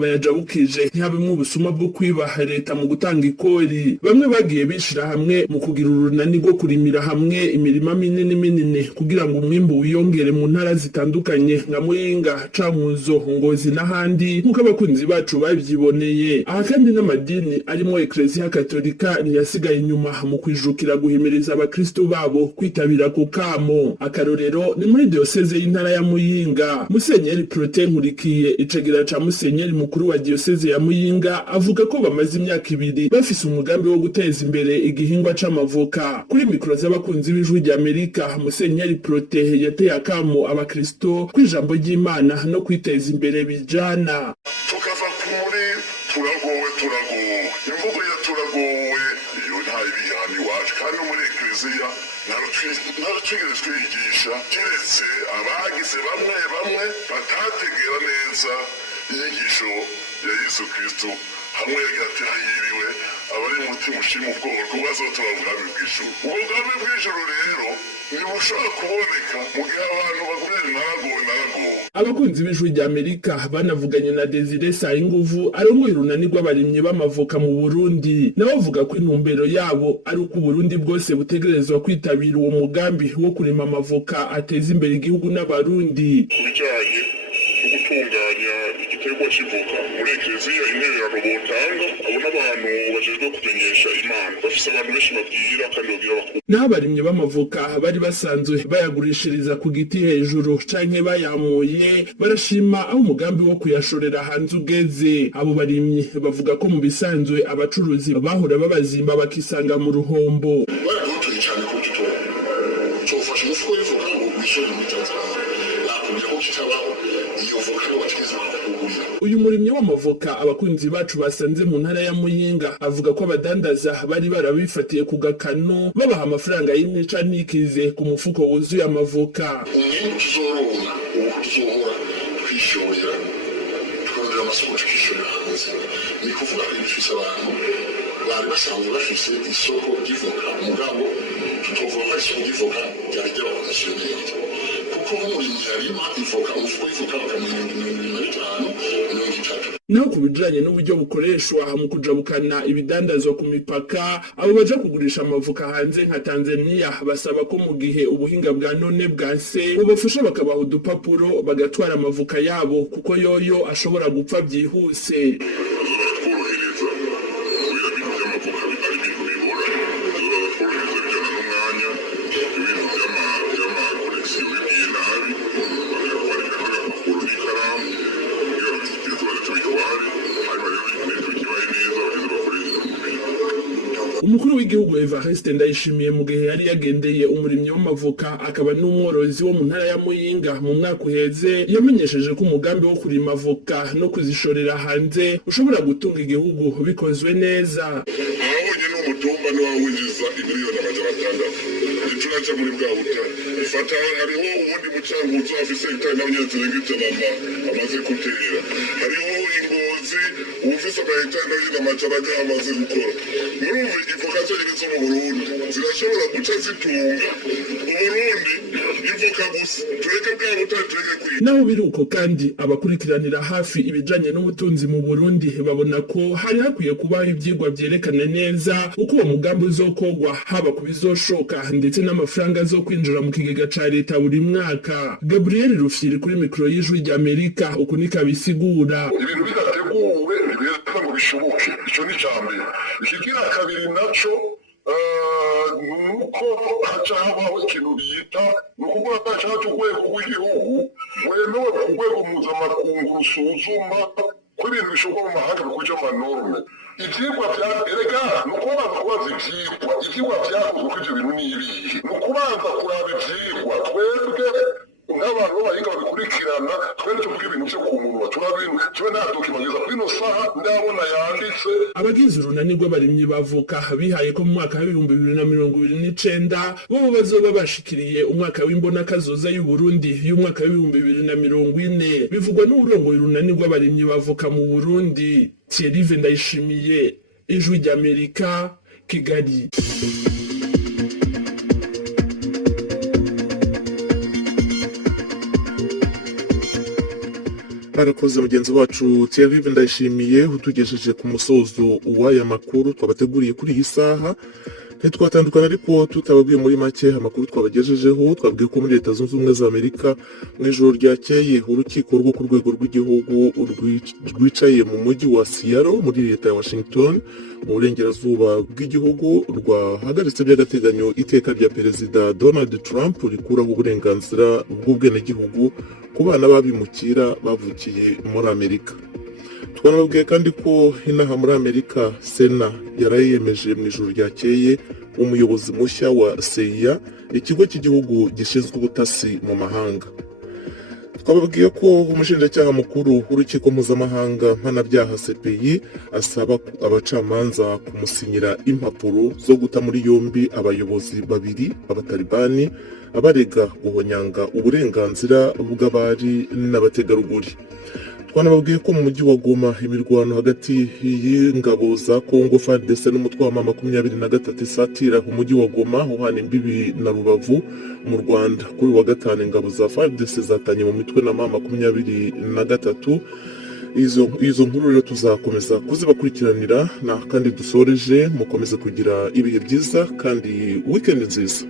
bayajabukije ntihabemwo ubusuma bwo kwibaha leta mu gutanga ikori. Bamwe bagiye bishira hamwe mu kugira urunani rwo kurimira hamwe imirima minini kugira ngo umwimbu wiyongere mu ntara zitandukanye nka Muyinga, Cankuzo, Ngozi n'ahandi nk'uko abakunzi bacu bavyiboneye. Aha kandi n'amadini arimo Eklezia Katolika ntiyasigaye inyuma mu kwijukira guhimiriza abakristo babo kwitabira ku kamo. Akarorero ni muri diocese y'intara ya Muyinga. Musenyeri Protais Nkurikiye, icegera ca musenyeri mukuru wa diocese ya Muyinga, avuga ko bamaze imyaka 2 bafise umugambi wo guteza imbere igihingwa c'amavoka. Kuri mikro z'abakunzi b'Ijwi ry'Amerika, Musenyeri Protais yateye akamo abakristo kw'ijambo ry'Imana no kwiteza imbere bijana. Tukava kuri turagowe imvugo ya turagowe iyo nta ibihani wacu kandi muri Eklezia narutwigeze twigisha keretse abagize bamwe batategera neza inyigisho ya Yesu Kristo hamwe yagira ati hahiriwe abari umutima ushima ubwoko bazotora ubwami bw'ijuru. Ubwami bw'ijuru rero ntibushobora kuboneka mu gihe abantu bagumye naragowe. Abakunzi b'Ijwi ry'Amerika banavuganye na Desire Sayinguvu arongoye urunani rw'abarimyi b'amavoka mu Burundi. Nawe avuga ko intumbero yabo ari uko Burundi bwose butegerezwa kwitabira uwo mugambi wo kurima amavoka ateza imbere igihugu n'abarundi. Kubijanye no gutunganya igiterwa c'ivoka muri Eklezia intererano botanga abo n'abantu bajejwe kumenyesha Imana bafise abantu benshi babwira kandi bagira bakuru. N'abarimyi b'amavoka bari basanzwe bayagurishiriza ku giti hejuru canke bayamuye barashima aho umugambi wo kuyashorera hanze ugeze. Abo barimyi bavuga ko mu bisanzwe abacuruzi bahora babazimba bakisanga mu ruhombo. Baradutuye cyane ku gito cyofasha umufuko w'ivoka ngo wishore mu Tanzania nakubwira ko kitabaho iyo voka yo bategeza kugurira. Uyu murimyi w'amavoka abakunzi bacu basanze mu ntara ya Muyinga avuga ko abadandaza bari barabifatiye ku gakano babaha amafaranga y'intica nikize ku mufuko wuzuye amavoka. Umwimbu tuzoronka ubu tuzohora twishorera tukarondera amasoko tukishorera hanze. Ni kuvuga ko bifise abantu bari basanzwe bafise isoko ry'ivoka mugabo tutovuga ko isoko ry'ivoka ryari ry'abakomisiyoneri kuko nk'umurimyi yarima ivoka umufuko w'ivoka bakamuha 50-30. Naho ku bijanye n'uburyo bukoreshwa mu kujabukana ibidandazwa ku mipaka, abo baja kugurisha amavoka hanze nka Tanzania basaba ko mu gihe ubuhinga bwa none bwanse bubafasha bakabaha udupapuro bagatwara amavoka yabo kuko yoyo ashobora gupfa byihuse. Umukuru w'igihugu Evariste Ndayishimiye mu gihe yari yagendeye umurimyi w'amavoka akaba n'umworozi wo mu ntara ya Muyinga mu mwaka uheze, yamenyesheje ko umugambi wo kurima avoka no kuzishorera hanze ushobora gutunga igihugu bikozwe neza. Abonye n'umutumba niwawinjiza imiliyoni 600 ituraca muri bwa butare ifata hariho ubundi mucanguzo afise hegitari n'abanyazirengitana amaze gutera hariho Ingozi ufise amahegitari n'abanyamajana amaze gukora. Murumva ivoka zonyene zo mu Burundi zirashobora guca zitunga Uburundi ivoka gusa tureke bwa butare tureke kwiga. Naho biruko kandi abakurikiranira hafi ibijanye n'ubutunzi mu Burundi babona ko hari hakwiye kubaho ivyigwa vyerekana neza uko uwo mugambi uzokogwa haba kubizoshoka ndetse n'amafaranga zo kwinjira mu kigega ca leta buri mwaka. Gabriel Rufyiri kuri mikro y'Ijwi ry'Amerika uko nikabisigura. Ibintu bidateguwe ntibeza ngo bishoboke, ico ni cambere. Ikigira kabiri naco nuko haca habaho ikintu bita nukuvuga ko haca haca urwego rw'igihugu wemewe ku rwego mpuzamakungu rusuzuma ko ibintu bishoboka mu mahanga bikuja amanorme. Ivyigwa erega ni ukubanza kubaza ivyigwa vyakozwe ko ivyo bintu n'ibihe, ni ukubanza kuraba ivyigwa twebwe nk'abantu b'abahinga babikurikirana twende tuvuge ibintu vyo ku munwa tube nta dokimageza kuri ino saha ndabona yanditse. Abagize urunani rw'abarimyi b'avoka bihaye ko mu mwaka wa 2029 bo bazoba bashikiriye umwaka w'imbonakazoza y'u Burundi y'umwaka wa 2040 bivugwa n'urongoye urunani rw'abarimyi b'avoka mu Burundi. Thierry Ndayishimiye, Ijwi ry'Amerika, Kigali. Arakoze mugenzi wacu Thierry Ndayishimiye utugejeje ku musozo w'aya makuru twabateguriye kuri iyi saha. Ntitwatandukana ariko tutababwiye muri make amakuru twabagejejeho. Twabwiye ko muri Leta Zunze Ubumwe za Amerika mu ijoro ryakeye urukiko rwo ku rwego rw'igihugu rwicaye mu mujyi wa Seattle muri leta ya Washington mu burengerazuba bw'igihugu rwahagaritse by'agateganyo iteka rya Perezida Donald Trump rikuraho uburenganzira bw'ubwenegihugu ku bana babimukira bavukiye muri Amerika. Twanababwiye kandi ko inaha muri Amerika Sena yarayemeje mu ijoro ryakeye umuyobozi mushya wa CIA, ikigo cy'igihugu gishinzwe ubutasi mu mahanga. Twababwiye ko umushinjacyaha mukuru w'urukiko mpuzamahanga mpanabyaha CPI asaba abacamanza kumusinyira impapuro zo guta muri yombi abayobozi babiri b'abatalibani abarega guhonyanga uburenganzira bw'abari n'abategarugori. Twanababwiye ko mu mujyi wa Goma imirwano hagati y'ingabo za Congo FARDC n'umutwe wa M23 isatira umujyi wa Goma uhana imbibi na Rubavu mu Rwanda. Kuri wa gatanu ingabo za FARDC zatanye mu mitwe na M23. Izo nkuru rero tuzakomeza kuzibakurikiranira, na kandi dusoreje mukomeze kugira ibihe byiza kandi weekend nziza.